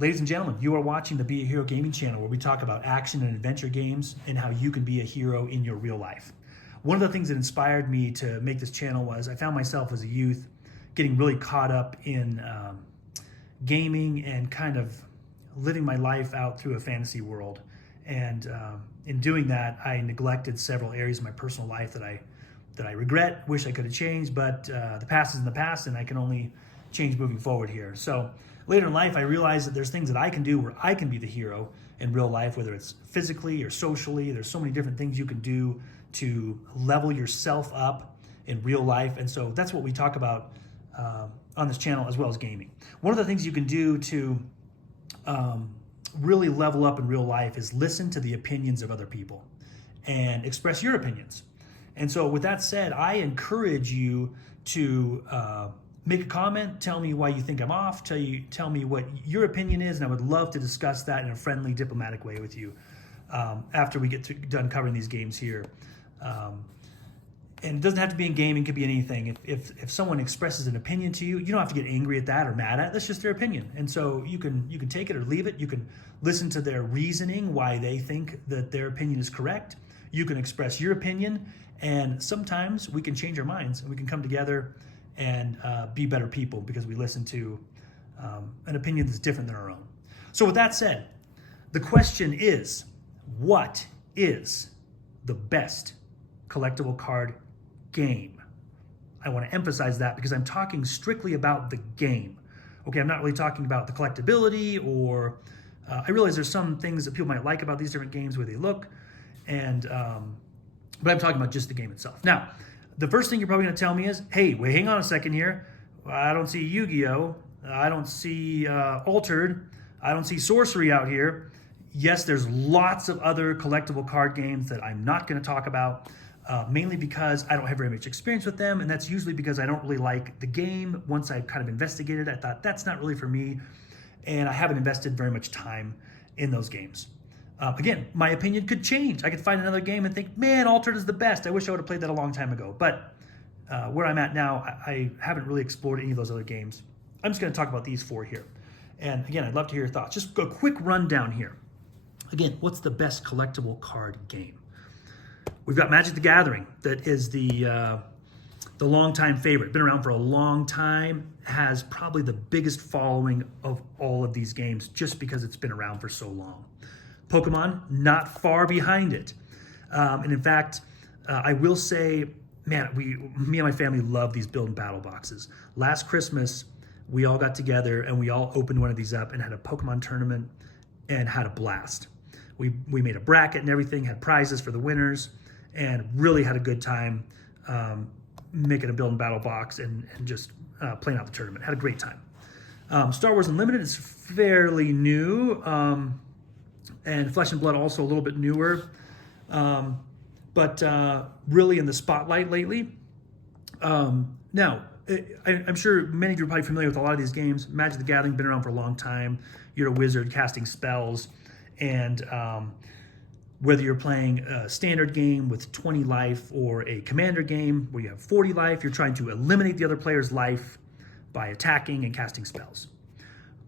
Ladies and gentlemen, you are watching the Be a Hero Gaming channel, where we talk about action and adventure games and how you can be a hero in your real life. One of the things that inspired me to make this channel was I found myself as a youth getting really caught up in gaming and kind of living my life out through a fantasy world. And in doing that, I neglected several areas of my personal life that I regret, wish I could have changed, but the past is in the past and I can only change moving forward here. So later in life, I realized that there's things that I can do where I can be the hero in real life, whether it's physically or socially. There's so many different things you can do to level yourself up in real life. And so that's what we talk about on this channel, as well as gaming. One of the things you can do to really level up in real life is listen to the opinions of other people and express your opinions. And so with that said, I encourage you to make a comment, tell me why you think I'm off, tell me what your opinion is, and I would love to discuss that in a friendly, diplomatic way with you after we get done covering these games here. And it doesn't have to be in gaming, it could be in anything. If someone expresses an opinion to you, you don't have to get angry at that or mad at it. That's just their opinion. And so you can take it or leave it. You can listen to their reasoning, why they think that their opinion is correct. You can express your opinion, and sometimes we can change our minds and we can come together and be better people because we listen to an opinion that's different than our own. So with that said, the question is, what is the best collectible card game? I want to emphasize that because I'm talking strictly about the game. Okay, I'm not really talking about the collectability, or I realize there's some things that people might like about these different games, where they look, and but I'm talking about just the game itself. Now, the first thing you're probably going to tell me is, hey, wait, hang on a second here. I don't see Yu-Gi-Oh! I don't see Altered. I don't see Sorcery out here. Yes, there's lots of other collectible card games that I'm not going to talk about, mainly because I don't have very much experience with them, and that's usually because I don't really like the game. Once I kind of investigated, I thought that's not really for me, and I haven't invested very much time in those games. Again, my opinion could change. I could find another game and think, man, Altered is the best. I wish I would have played that a long time ago. But where I'm at now, I haven't really explored any of those other games. I'm just going to talk about these four here. And again, I'd love to hear your thoughts. Just a quick rundown here. Again, what's the best collectible card game? We've got Magic the Gathering. That is the longtime favorite. Been around for a long time. Has probably the biggest following of all of these games just because it's been around for so long. Pokemon, not far behind it. And in fact, I will say, man, me and my family love these build and battle boxes. Last Christmas, we all got together and we all opened one of these up and had a Pokemon tournament and had a blast. We made a bracket and everything, had prizes for the winners, and really had a good time making a build and battle box and just playing out the tournament. Had a great time. Star Wars Unlimited is fairly new. And Flesh and Blood also a little bit newer, but really in the spotlight lately. Now, I'm sure many of you are probably familiar with a lot of these games. Magic the Gathering, been around for a long time. You're a wizard casting spells, and whether you're playing a standard game with 20 life or a commander game where you have 40 life, you're trying to eliminate the other player's life by attacking and casting spells.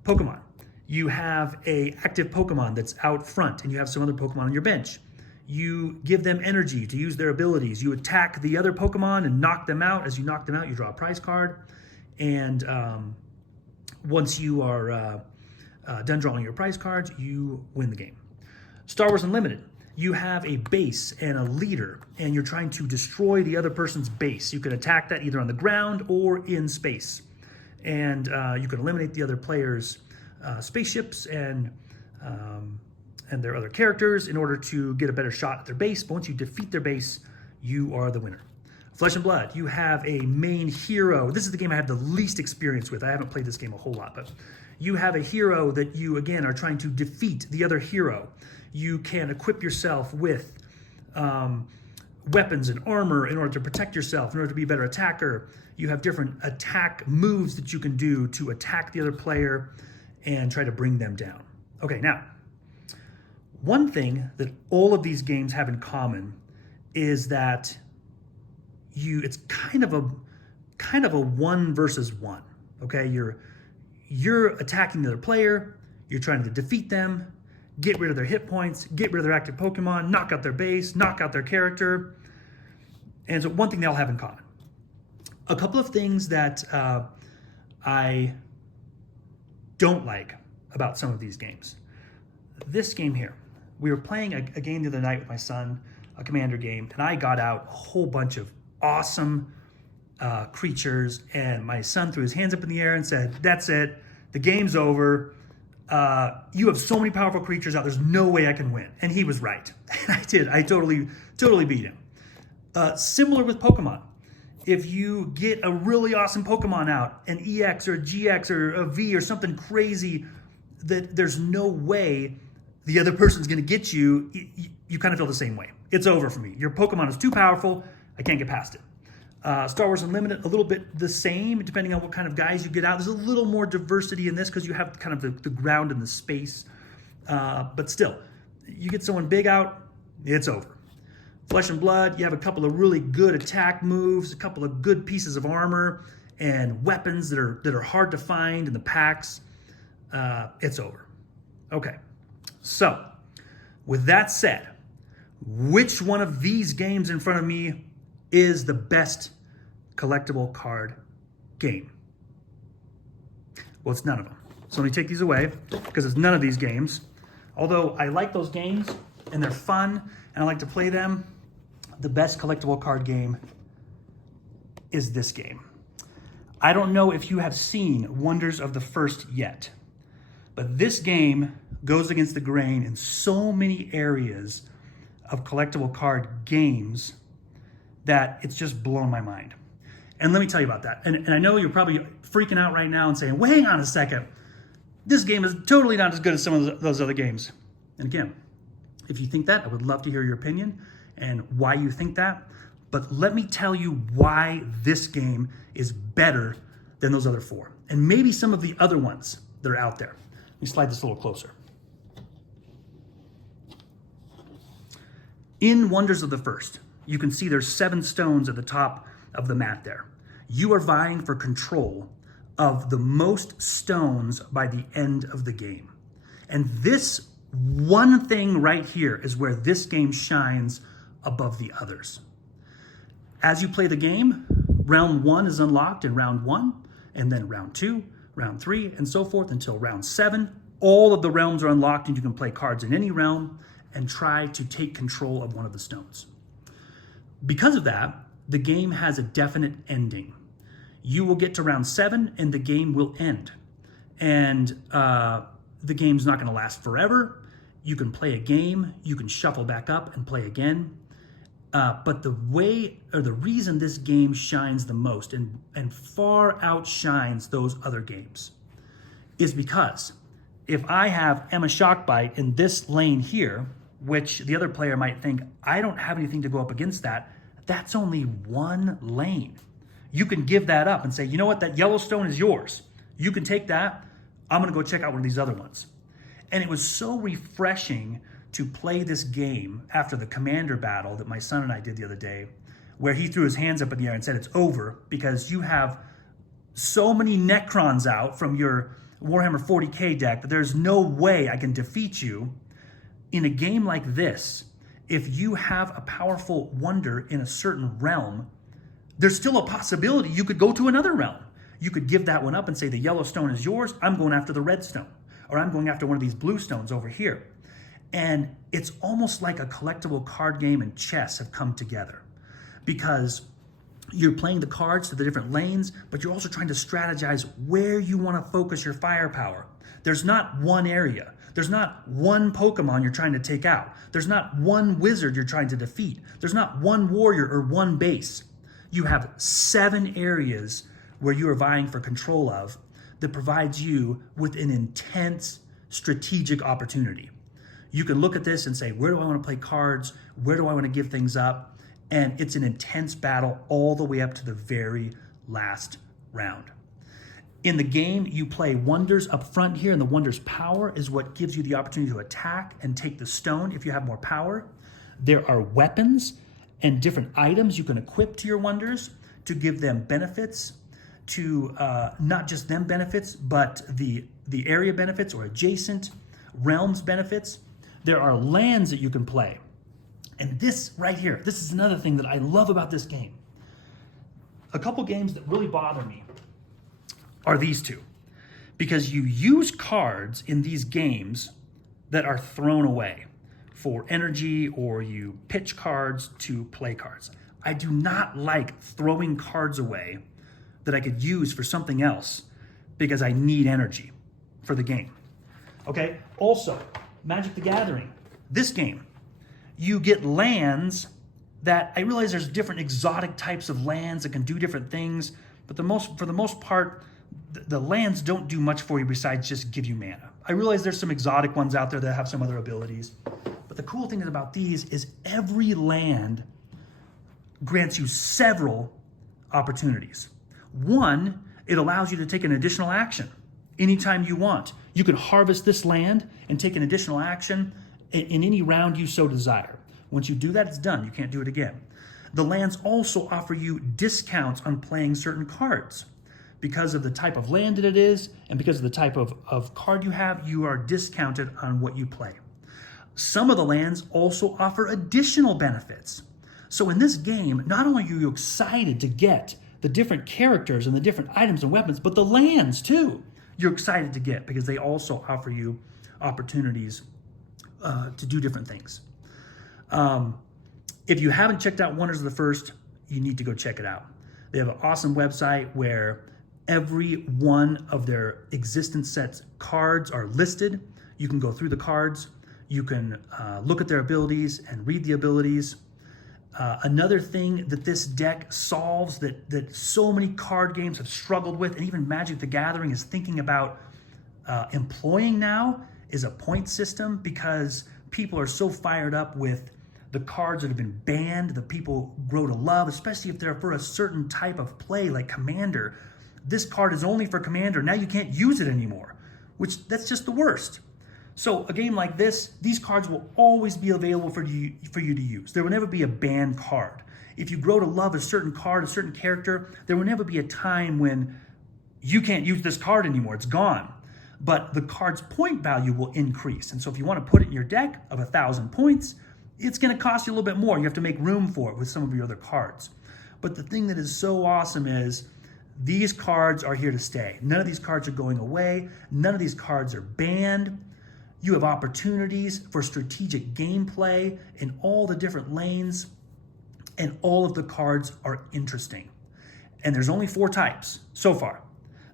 Pokemon. You have a active Pokemon that's out front, and you have some other Pokemon on your bench. You give them energy to use their abilities. You attack the other Pokemon and knock them out. As you knock them out, you draw a prize card. And once you are done drawing your prize cards, you win the game. Star Wars Unlimited. You have a base and a leader, and you're trying to destroy the other person's base. You can attack that either on the ground or in space. And you can eliminate the other player's spaceships and their other characters in order to get a better shot at their base. But once you defeat their base, you are the winner. Flesh and Blood, you have a main hero. This is the game I have the least experience with. I haven't played this game a whole lot, but you have a hero that you, again, are trying to defeat the other hero. You can equip yourself with weapons and armor in order to protect yourself, in order to be a better attacker. You have different attack moves that you can do to attack the other player and try to bring them down. Okay, now, one thing that all of these games have in common is that it's kind of a one versus one. Okay, you're attacking the other player, You're trying to defeat them, get rid of their hit points, get rid of their active Pokemon, knock out their base, knock out their character. And so one thing they all have in common. A couple of things that I don't like about some of these games. This game here, we were playing a game the other night with my son, a Commander game, and I got out a whole bunch of awesome creatures, and my son threw his hands up in the air and said, "That's it, the game's over. You have so many powerful creatures out, there's no way I can win." And he was right. I did. I totally beat him. Similar with Pokemon. If you get a really awesome Pokemon out, an EX or a GX or a V or something crazy that there's no way the other person's going to get you, you kind of feel the same way. It's over for me. Your Pokemon is too powerful. I can't get past it. Star Wars Unlimited, a little bit the same, depending on what kind of guys you get out. There's a little more diversity in this because you have kind of the ground and the space. But still, you get someone big out, it's over. Flesh and Blood, you have a couple of really good attack moves, a couple of good pieces of armor, and weapons that are hard to find in the packs. It's over. Okay, so with that said, which one of these games in front of me is the best collectible card game? Well, it's none of them. So let me take these away because it's none of these games. Although I like those games and they're fun and I like to play them, the best collectible card game is this game. I don't know if you have seen Wonders of the First yet, but this game goes against the grain in so many areas of collectible card games that it's just blown my mind. And let me tell you about that. And I know you're probably freaking out right now and saying, well, hang on a second. This game is totally not as good as some of those other games. And again, if you think that, I would love to hear your opinion and why you think that. But let me tell you why this game is better than those other four. And maybe some of the other ones that are out there. Let me slide this a little closer. In Wonders of the First, you can see there's 7 stones at the top of the mat there. You are vying for control of the most stones by the end of the game. And this one thing right here is where this game shines above the others. As you play the game, round 1 is unlocked in round 1, and then round 2, round 3, and so forth until round 7. All of the realms are unlocked and you can play cards in any realm and try to take control of one of the stones. Because of that, the game has a definite ending. You will get to round 7 and the game will end. And the game's not going to last forever. You can play a game, you can shuffle back up and play again. But the way or the reason this game shines the most and far outshines those other games is because if I have Emma Shockbite in this lane here, which the other player might think, I don't have anything to go up against that, that's only one lane. You can give that up and say, you know what, that Yellowstone is yours. You can take that. I'm gonna go check out one of these other ones. And it was so refreshing to play this game after the commander battle that my son and I did the other day, where he threw his hands up in the air and said it's over because you have so many Necrons out from your Warhammer 40K deck that there's no way I can defeat you. In a game like this, if you have a powerful wonder in a certain realm, there's still a possibility you could go to another realm. You could give that one up and say the Yellowstone is yours, I'm going after the Redstone, or I'm going after one of these blue stones over here. And it's almost like a collectible card game and chess have come together because you're playing the cards to the different lanes, but you're also trying to strategize where you want to focus your firepower. There's not one area. There's not one Pokemon you're trying to take out. There's not one wizard you're trying to defeat. There's not one warrior or one base. You have 7 areas where you are vying for control of that provides you with an intense strategic opportunity. You can look at this and say, where do I want to play cards? Where do I want to give things up? And it's an intense battle all the way up to the very last round. In the game, you play Wonders up front here, and the Wonders power is what gives you the opportunity to attack and take the stone if you have more power. There are weapons and different items you can equip to your Wonders to give them benefits. to not just them benefits, but the area benefits or adjacent realms benefits. There are lands that you can play. And this right here, this is another thing that I love about this game. A couple games that really bother me are these two. Because you use cards in these games that are thrown away for energy, or you pitch cards to play cards. I do not like throwing cards away that I could use for something else because I need energy for the game. Okay, also, Magic the Gathering, this game, you get lands that, I realize there's different exotic types of lands that can do different things, but for the most part, the lands don't do much for you besides just give you mana. I realize there's some exotic ones out there that have some other abilities, but the cool thing about these is every land grants you several opportunities. One, it allows you to take an additional action anytime you want. You can harvest this land and take an additional action in any round you so desire. Once you do that, it's done. You can't do it again. The lands also offer you discounts on playing certain cards. Because of the type of land that it is, and because of the type of card you have, you are discounted on what you play. Some of the lands also offer additional benefits. So in this game, not only are you excited to get the different characters and the different items and weapons, but the lands too, you're excited to get because they also offer you opportunities to do different things. If you haven't checked out Wonders of the First, you need to go check it out. They have an awesome website where every one of their existence sets cards are listed. You can go through the cards. You can look at their abilities and read the abilities. Another thing that this deck solves that so many card games have struggled with, and even Magic the Gathering is thinking about employing now, is a point system, because people are so fired up with the cards that have been banned, that people grow to love, especially if they're for a certain type of play like Commander. This card is only for Commander. Now you can't use it anymore, which that's just the worst. So a game like this, these cards will always be available for you to use. There will never be a banned card. If you grow to love a certain card, a certain character, there will never be a time when you can't use this card anymore. It's gone. But the card's point value will increase. And so if you want to put it in your deck of 1,000 points, it's going to cost you a little bit more. You have to make room for it with some of your other cards. But the thing that is so awesome is these cards are here to stay. None of these cards are going away. None of these cards are banned. You have opportunities for strategic gameplay in all the different lanes, and all of the cards are interesting. And there's only 4 types so far.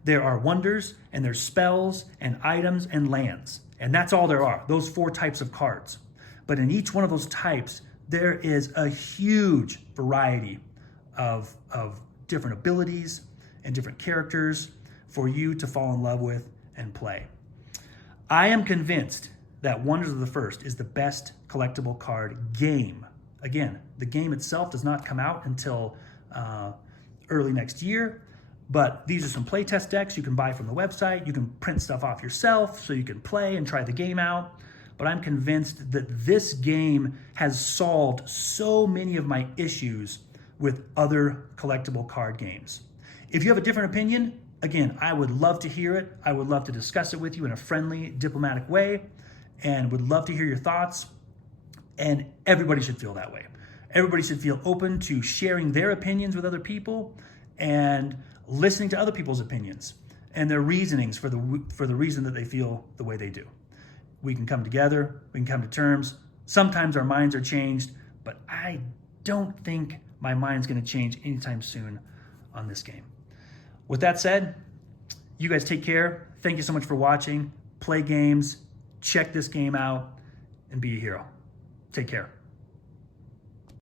There are wonders, and there's spells, and items, and lands. And that's all there are, those 4 types of cards. But in each one of those types, there is a huge variety of different abilities and different characters for you to fall in love with and play. I am convinced that Wonders of the First is the best collectible card game. Again, the game itself does not come out until early next year, but these are some playtest decks you can buy from the website. You can print stuff off yourself so you can play and try the game out. But I'm convinced that this game has solved so many of my issues with other collectible card games. If you have a different opinion, again, I would love to hear it. I would love to discuss it with you in a friendly, diplomatic way, and would love to hear your thoughts. And everybody should feel that way. Everybody should feel open to sharing their opinions with other people and listening to other people's opinions and their reasonings for the reason that they feel the way they do. We can come together, we can come to terms. Sometimes our minds are changed, but I don't think my mind's gonna change anytime soon on this game. With that said, you guys take care. Thank you so much for watching. Play games, check this game out, and be a hero. Take care.